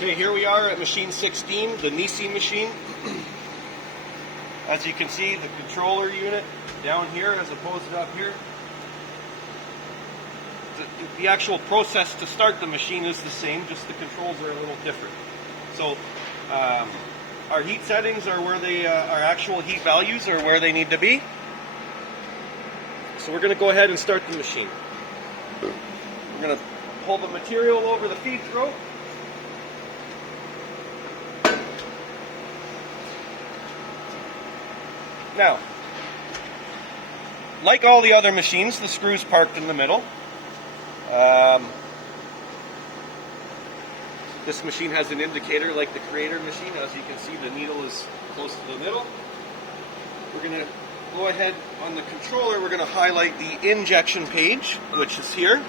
Okay, here we are at machine 16, the Nisi machine. As you can see, the controller unit down here as opposed to up here. The actual process to start the machine is the same, just the controls are a little different. So our heat settings are where they, our actual heat values are where they need to be. So we're going to go ahead and start the machine. We're going to pull the material over the feed throat. Now, like all the other machines, the screw's parked in the middle. This machine has an indicator like the Creator machine. As you can see, the needle is close to the middle. We're going to go ahead on the controller, we're going to highlight the injection page, which is here.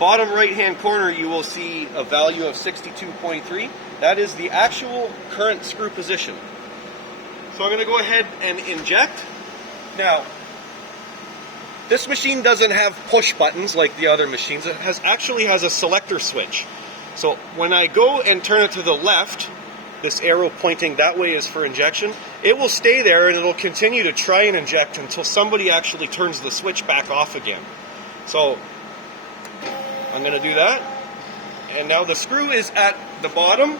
Bottom right hand corner you will see a value of 62.3. That is the actual current screw position. So I'm going to go ahead and inject. Now, this machine doesn't have push buttons like the other machines. It actually has a selector switch. So when I go and turn it to the left, this arrow pointing that way is for injection, it will stay there and it'll continue to try and inject until somebody actually turns the switch back off again. So I'm going to do that. And now the screw is at the bottom.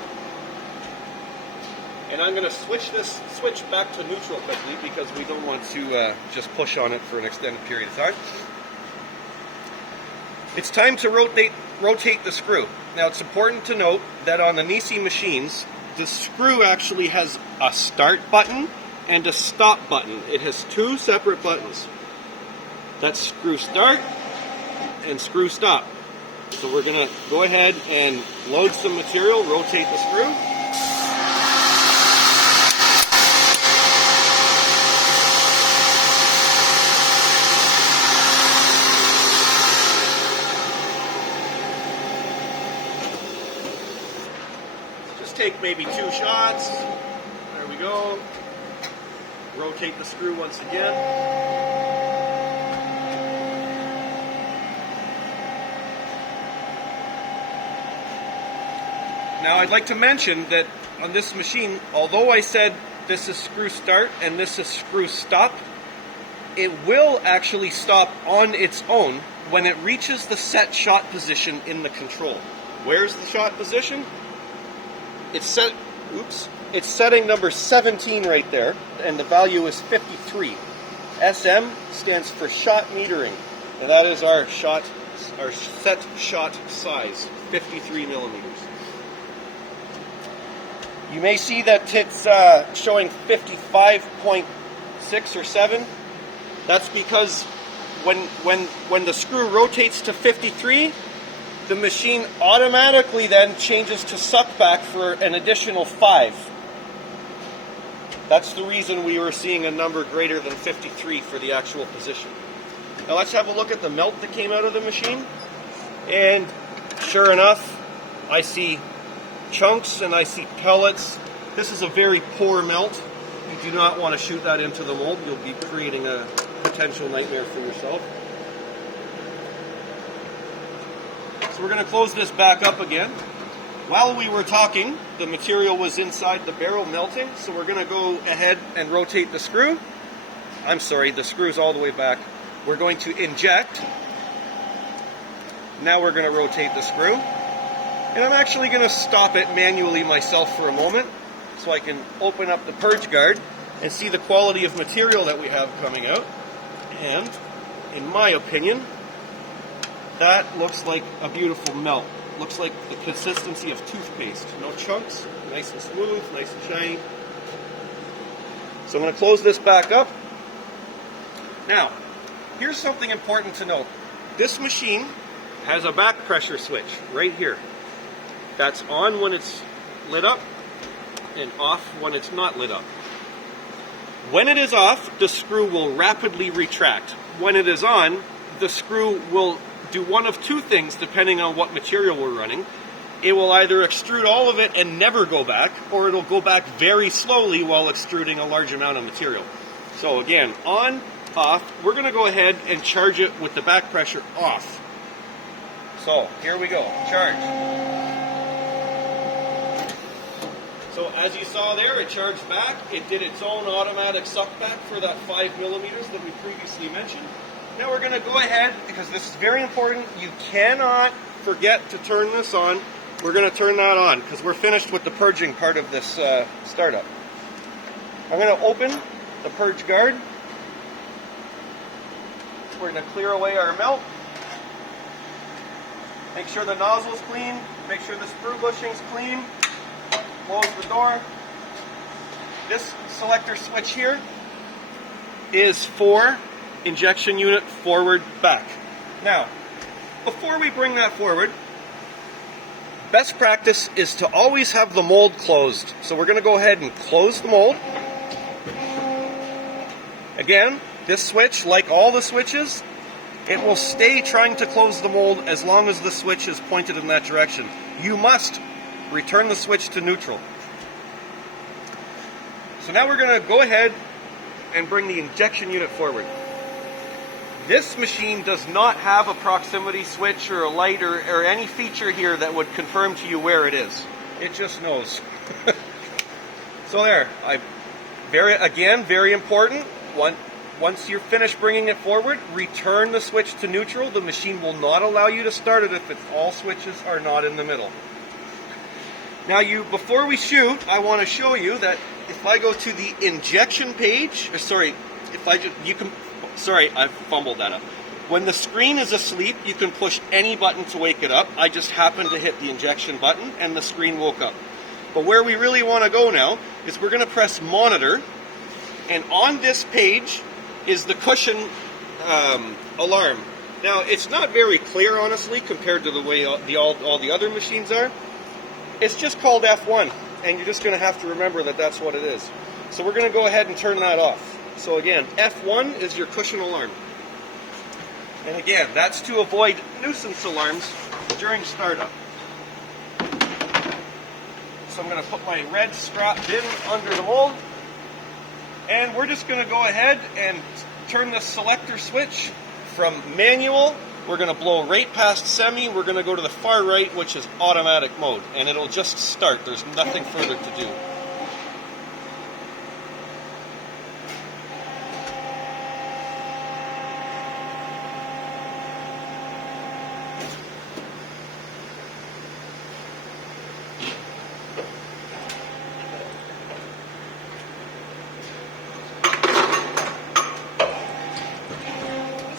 And I'm going to switch this switch back to neutral quickly because we don't want to just push on it for an extended period of time. It's time to rotate the screw. Now it's important to note that on the Nisi machines, the screw actually has a start button and a stop button. It has two separate buttons. That's screw start and screw stop. So we're going to go ahead and load some material, rotate the screw. Take maybe 2 shots. There we go. Rotate the screw once again. Now I'd like to mention that on this machine, although I said this is screw start and this is screw stop, it will actually stop on its own when it reaches the set shot position in the control. Where's the shot position? It's setting number 17 right there, and the value is 53. SM stands for shot metering, and that is our set shot size, 53 millimeters. You may see that it's showing 55.6 or 7. That's because when the screw rotates to 53, the machine automatically then changes to suck back for an additional 5. That's the reason we were seeing a number greater than 53 for the actual position. Now let's have a look at the melt that came out of the machine. And sure enough, I see chunks and I see pellets. This is a very poor melt. You do not want to shoot that into the mold. You'll be creating a potential nightmare for yourself. So we're going to close this back up again. While we were talking, the material was inside the barrel melting, so we're going to go ahead and rotate the screw. I'm sorry, the screw's all the way back. We're going to inject. Now we're going to rotate the screw. And I'm actually going to stop it manually myself for a moment so I can open up the purge guard and see the quality of material that we have coming out. And, in my opinion, that looks like a beautiful melt. Looks like the consistency of toothpaste. No chunks, nice and smooth, nice and shiny. So I'm going to close this back up. Now, here's something important to note. This machine has a back pressure switch right here. That's on when it's lit up and off when it's not lit up. When it is off, the screw will rapidly retract. When it is on, the screw will do one of 2 things depending on what material we're running. It will either extrude all of it and never go back, or it'll go back very slowly while extruding a large amount of material. So again, on, off, we're going to go ahead and charge it with the back pressure off. So here we go, charge. So as you saw there, it charged back. It did its own automatic suck back for that 5 millimeters that we previously mentioned. Now we're going to go ahead, because this is very important, you cannot forget to turn this on. We're going to turn that on because we're finished with the purging part of this startup. I'm going to open the purge guard. We're going to clear away our melt. Make sure the nozzle's clean. Make sure the sprue bushing's clean. Close the door. This selector switch here is for injection unit forward back. Now, before we bring that forward, best practice is to always have the mold closed. So we're going to go ahead and close the mold. Again, this switch, like all the switches, it will stay trying to close the mold as long as the switch is pointed in that direction. You must return the switch to neutral. So now we're going to go ahead and bring the injection unit forward. This machine does not have a proximity switch or a light or any feature here that would confirm to you where it is. It just knows. So there, very important. Once you're finished bringing it forward, return the switch to neutral. The machine will not allow you to start it if all switches are not in the middle. Now, before we shoot, I want to show you that if I go to the injection page, I fumbled that up. When the screen is asleep, you can push any button to wake it up. I just happened to hit the injection button and the screen woke up. But where we really want to go now is we're going to press monitor, and on this page is the cushion alarm. Now, it's not very clear, honestly, compared to the way all the other machines are. It's just called F1, and you're just going to have to remember that that's what it is. So we're going to go ahead and turn that off. So again, F1 is your cushion alarm. And again, that's to avoid nuisance alarms during startup. So I'm going to put my red strap bin under the mold. And we're just going to go ahead and turn the selector switch from manual. We're going to blow right past semi. We're going to go to the far right, which is automatic mode. And it'll just start. There's nothing further to do.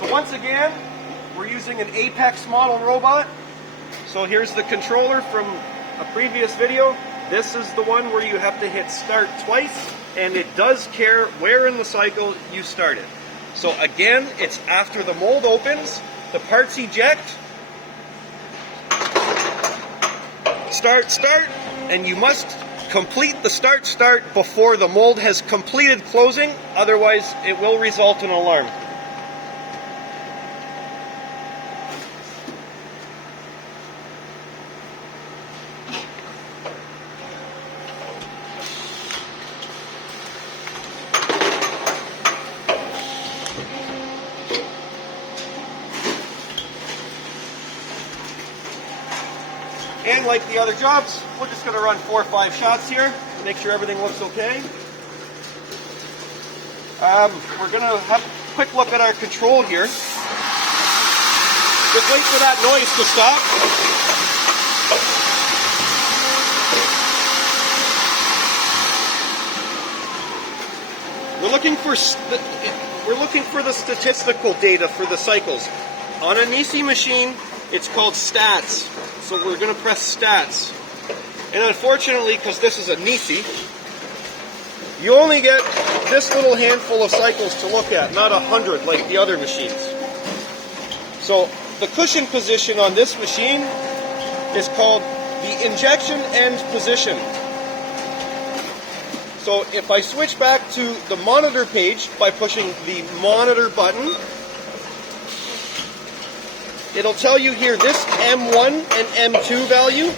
Once again, we're using an Apex model robot. So here's the controller from a previous video. This is the one where you have to hit start twice, and it does care where in the cycle you start it. So again, it's after the mold opens, the parts eject, start, and you must complete the start before the mold has completed closing, otherwise it will result in an alarm. And like the other jobs, we're just going to run 4 or 5 shots here, make sure everything looks okay. We're going to have a quick look at our control here. Just wait for that noise to stop. We're looking for the statistical data for the cycles. On a Nisi machine, it's called stats. So we're going to press stats. And unfortunately, because this is a Nisi, you only get this little handful of cycles to look at, not 100 like the other machines. So the cushion position on this machine is called the injection end position. So if I switch back to the monitor page by pushing the monitor button, it'll tell you here this M1 and M2 value,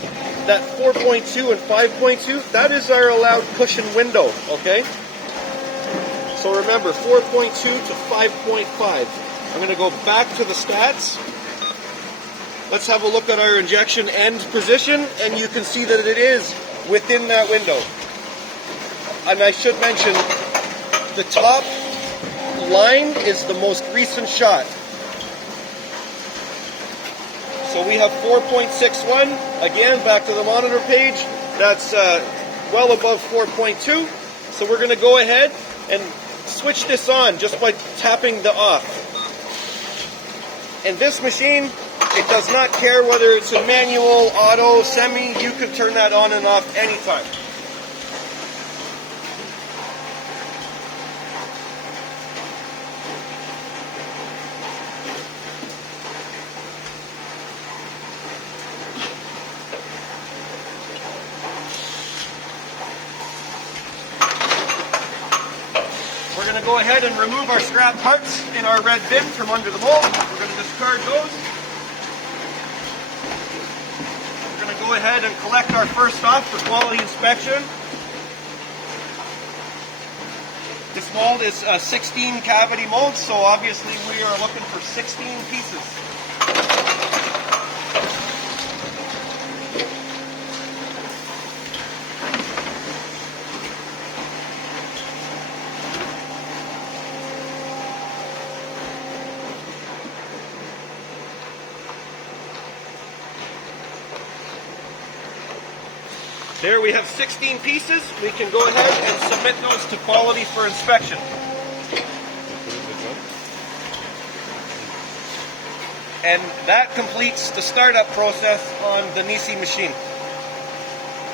that 4.2 and 5.2, that is our allowed cushion window, okay? So remember, 4.2 to 5.5. I'm going to go back to the stats. Let's have a look at our injection end position, and you can see that it is within that window. and I should mention, the top line is the most recent shot. So we have 4.61. Again, back to the monitor page. That's well above 4.2. So we're going to go ahead and switch this on just by tapping the off. And this machine, it does not care whether it's a manual, auto, semi. You can turn that on and off anytime. We're going to go ahead and remove our scrap parts in our red bin from under the mold. We're going to discard those. We're going to go ahead and collect our first off for quality inspection. This mold is a 16 cavity mold, so obviously we are looking for 16 pieces. There we have 16 pieces. We can go ahead and submit those to quality for inspection. And that completes the startup process on the Nisi machine.